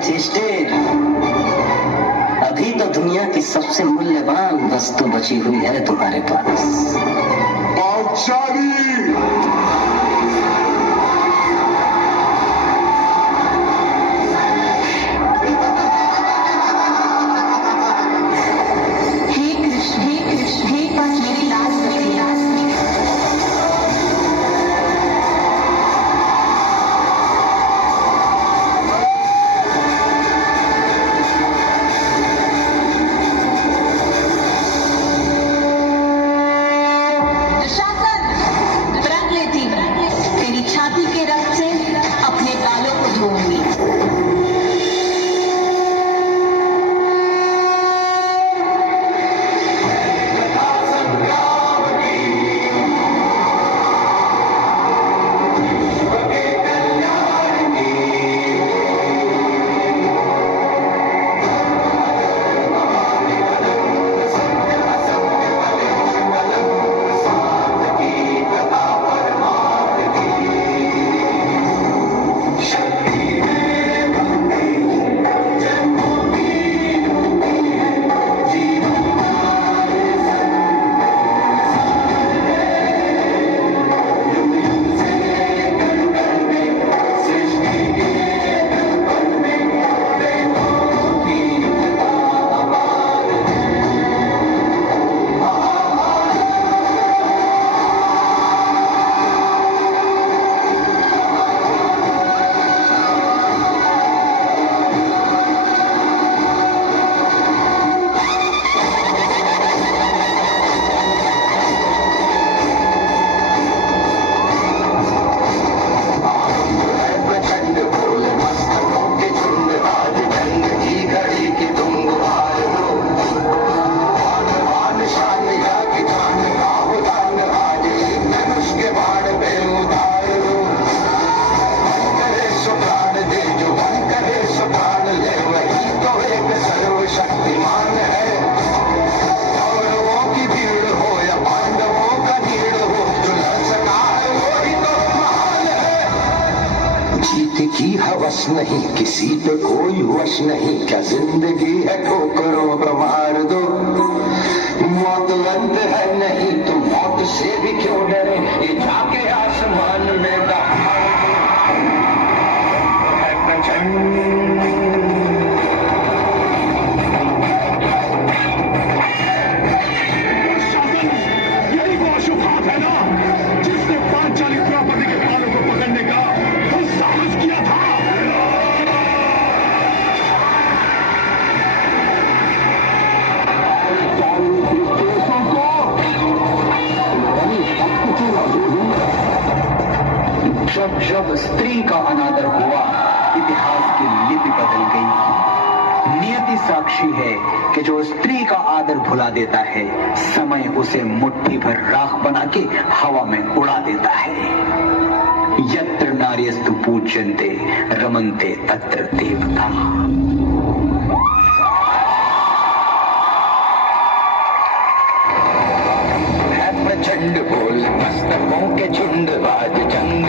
चेष्टे, अभी तो दुनिया की सबसे मूल्यवान वस्तु बची हुई है तुम्हारे पास। पांचाली। की हवस नहीं, किसी पे कोई वश नहीं, क्या जिंदगी है ठोकरों पर मार दो। मौत अंत है नहीं तो मौत से भी क्यों डरे, ये जाके आसमान में यही वो अशुभ हाथ है ना जिसने पांचाली द्रौपदी के बालों को पकड़ने का साहस किया था। जब जब स्त्री का अनादर हुआ, इतिहास की लिपि बदल गई। नियति साक्षी है कि जो स्त्री का आदर भुला देता है, समय उसे मुट्ठी भर राख बना के हवा में उड़ा देता है। यत्र नार्यस्तु पूज्यन्ते रमन्ते तत्र देवता। प्रचंड बोल मस्तकों के झुंड, आज जंग